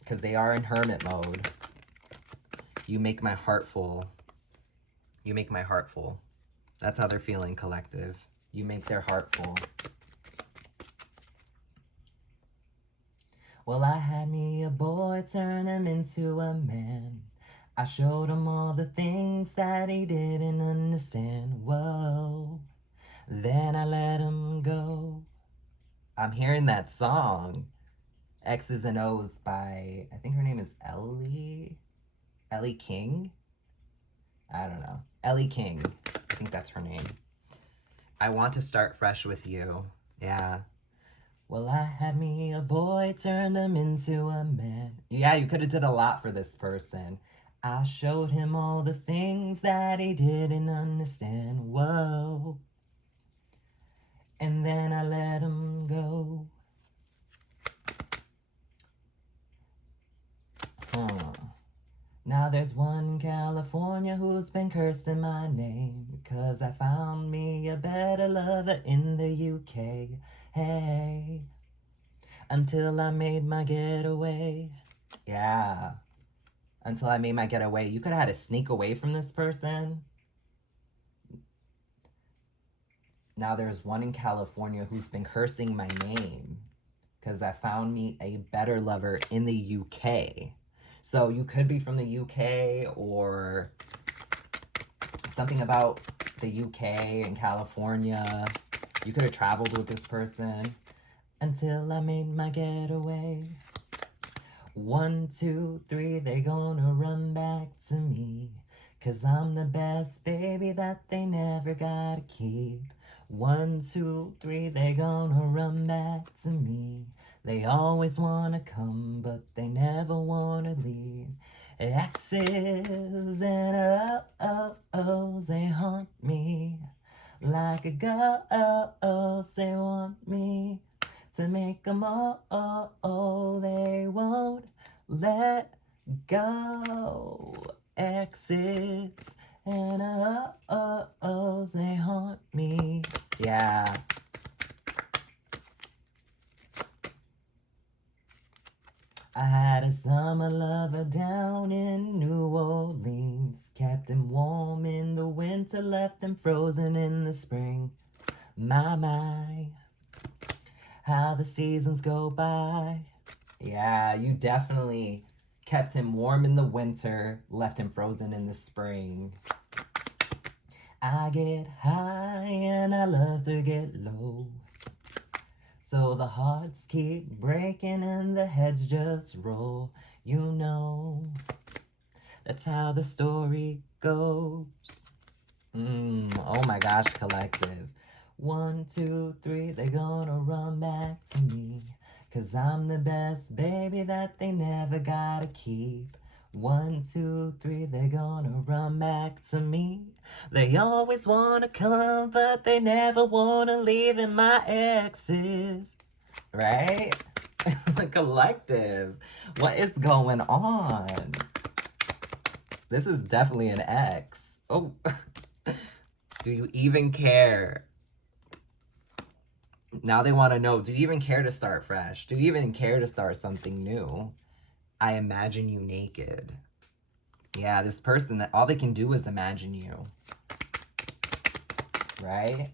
Because they are in Hermit mode. You make my heart full. You make my heart full. That's how they're feeling, collective. You make their heart full. Well, I had me a boy, turn him into a man. I showed him all the things that he didn't understand. Whoa, then I let him go. I'm hearing that song, X's and O's by, I think her name is Ellie King? I don't know. Ellie King. I think that's her name. I want to start fresh with you. Yeah. Well, I had me a boy, turned him into a man. Yeah, you could have did a lot for this person. I showed him all the things that he didn't understand. Whoa. And then I let him go. Now there's one in California who's been cursing my name because I found me a better lover in the UK. Hey, until I made my getaway. Yeah, until I made my getaway. You could have had to sneak away from this person. Now there's one in California who's been cursing my name because I found me a better lover in the UK. So you could be from the UK or something about the UK and California. You could have traveled with this person until I made my getaway. 1, 2, 3, they gonna run back to me. 'Cause I'm the best baby that they never gotta keep. 1, 2, 3, they gonna run back to me. They always wanna come, but they never wanna leave. X's and O's, they haunt me like a ghost. They want me to make them all. They won't let go. X's and O's, they haunt me. Yeah. I had a summer lover down in New Orleans. Kept him warm in the winter, left him frozen in the spring. My, how the seasons go by. Yeah, you definitely kept him warm in the winter, left him frozen in the spring. I get high and I love to get low. So the hearts keep breaking and the heads just roll. You know, that's how the story goes. Oh my gosh, collective. 1, 2, 3, they gonna run back to me. 'Cause I'm the best baby that they never gotta keep. 1, 2, 3, they gonna run back to me. They always wanna come, but they never wanna leave in my exes. Right? The collective. What is going on? This is definitely an ex. Oh, do you even care? Now they want to know, do you even care to start fresh? Do you even care to start something new? I imagine you naked. Yeah, this person, that all they can do is imagine you. Right?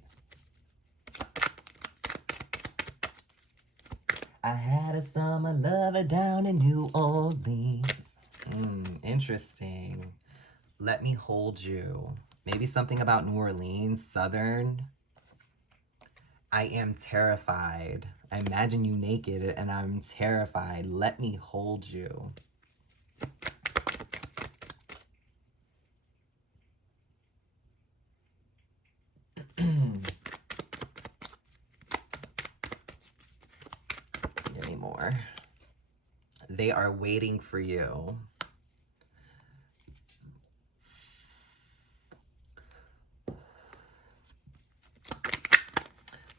I had a summer lover down in New Orleans. Interesting. Let me hold you. Maybe something about New Orleans, Southern. I am terrified. I imagine you naked and I'm terrified. Let me hold you. Give me more. They are waiting for you.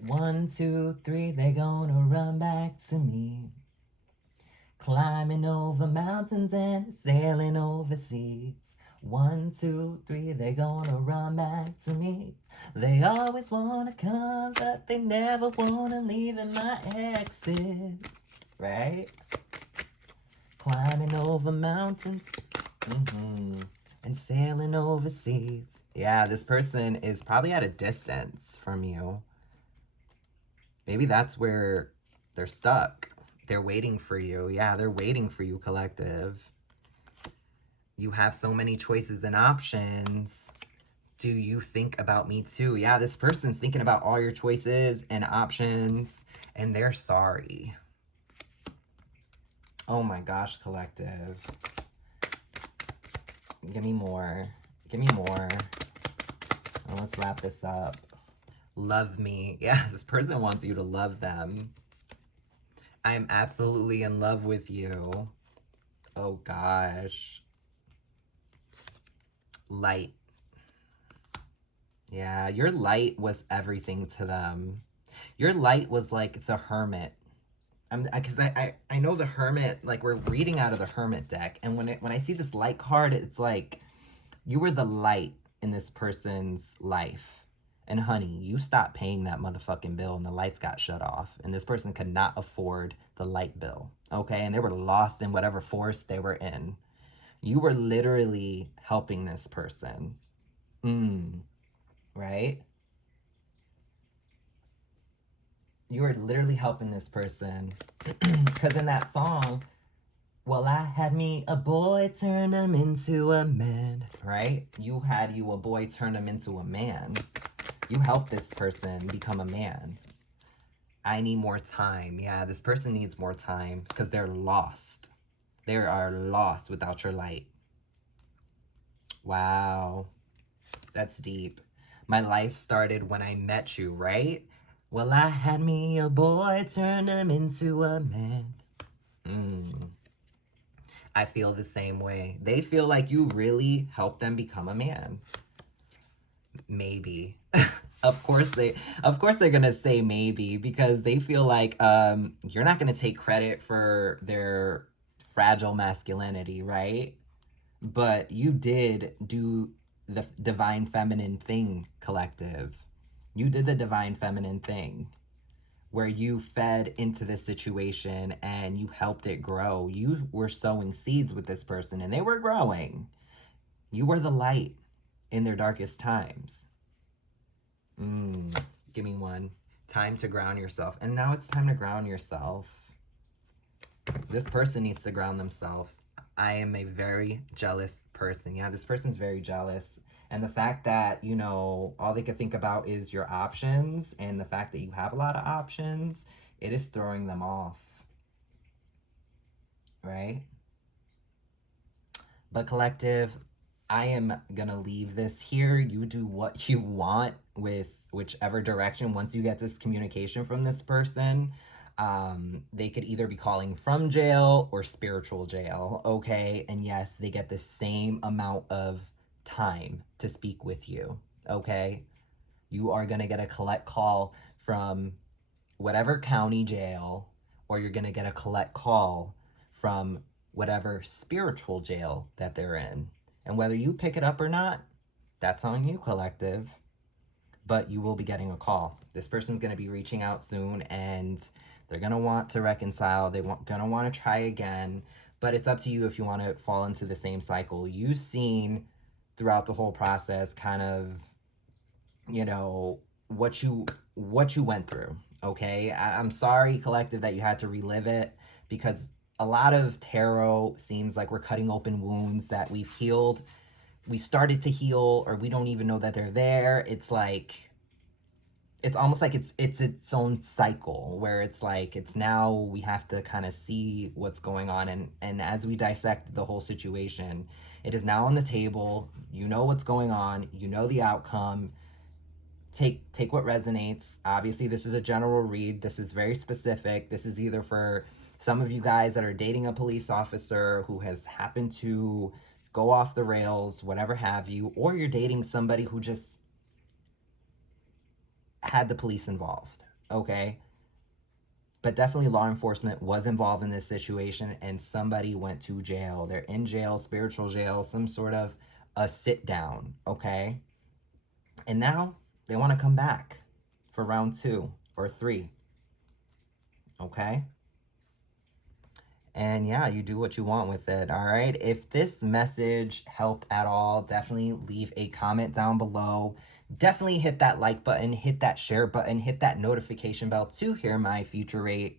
One, 2, 3, they gonna run back to me. Climbing over mountains and sailing overseas. 1, 2, 3, they gonna run back to me. They always wanna come, but they never wanna leave in my exes. Right? Climbing over mountains. And sailing overseas. Yeah, this person is probably at a distance from you. Maybe that's where they're stuck. They're waiting for you. Yeah, they're waiting for you, collective. You have so many choices and options. Do you think about me too? Yeah, this person's thinking about all your choices and options, and they're sorry. Oh my gosh, collective. Give me more. Give me more. Oh, let's wrap this up. Love me. Yeah, this person wants you to love them. I am absolutely in love with you. Oh gosh. Light. Yeah, your light was everything to them. Your light was like the hermit. Because I know the hermit, like we're reading out of the hermit deck, and when I see this light card, it's like you were the light in this person's life. And honey, you stopped paying that motherfucking bill and the lights got shut off. And this person could not afford the light bill. Okay? And they were lost in whatever force they were in. You were literally helping this person. Right? You were literally helping this person. Because in that song, well, I had me a boy, turn him into a man. Right? You had you a boy, turn him into a man. You help this person become a man. I need more time. Yeah, this person needs more time because they're lost. They are lost without your light. Wow. That's deep. My life started when I met you, right? Well, I had me a boy, turn him into a man. I feel the same way. They feel like you really helped them become a man. Maybe. Of course they're gonna say maybe because they feel like you're not gonna take credit for their fragile masculinity, right? But you did do the divine feminine thing, collective. You did the divine feminine thing where you fed into this situation and you helped it grow. You were sowing seeds with this person and they were growing. You were the light in their darkest times. Give me one. Time to ground yourself. And now it's time to ground yourself. This person needs to ground themselves. I am a very jealous person. Yeah, this person's very jealous. And the fact that, you know, all they could think about is your options and the fact that you have a lot of options, it is throwing them off. Right? But collective, I am gonna leave this here. You do what you want with whichever direction. Once you get this communication from this person, they could either be calling from jail or spiritual jail, okay? And yes, they get the same amount of time to speak with you, okay? You are gonna get a collect call from whatever county jail, or you're gonna get a collect call from whatever spiritual jail that they're in. And whether you pick it up or not, that's on you, collective. But you will be getting a call. This person's going to be reaching out soon and they're going to want to reconcile. They're going to want to try again. But it's up to you if you want to fall into the same cycle. You've seen throughout the whole process kind of, you know, what you went through. Okay? I'm sorry, collective, that you had to relive it because a lot of tarot seems like we're cutting open wounds that we've healed. We started to heal, or we don't even know that they're there. It's like, it's almost like it's its own cycle where it's like, it's now we have to kind of see what's going on. And as we dissect the whole situation, it is now on the table. You know what's going on. You know the outcome. Take what resonates. Obviously, this is a general read. This is very specific. This is either for some of you guys that are dating a police officer who has happened to go off the rails, whatever have you, or you're dating somebody who just had the police involved, okay? But definitely law enforcement was involved in this situation and somebody went to jail. They're in jail, spiritual jail, some sort of a sit down, okay? And now they want to come back for round 2 or 3, okay? And yeah, you do what you want with it. All right. If this message helped at all, definitely leave a comment down below. Definitely hit that like button, hit that share button, hit that notification bell to hear my future reads.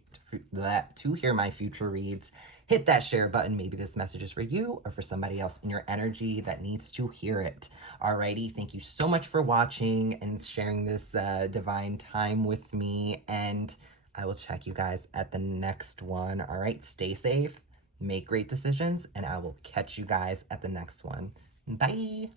Hit that share button. Maybe this message is for you or for somebody else in your energy that needs to hear it. Alrighty, thank you so much for watching and sharing this divine time with me. And I will check you guys at the next one. All right, stay safe, make great decisions, and I will catch you guys at the next one. Bye.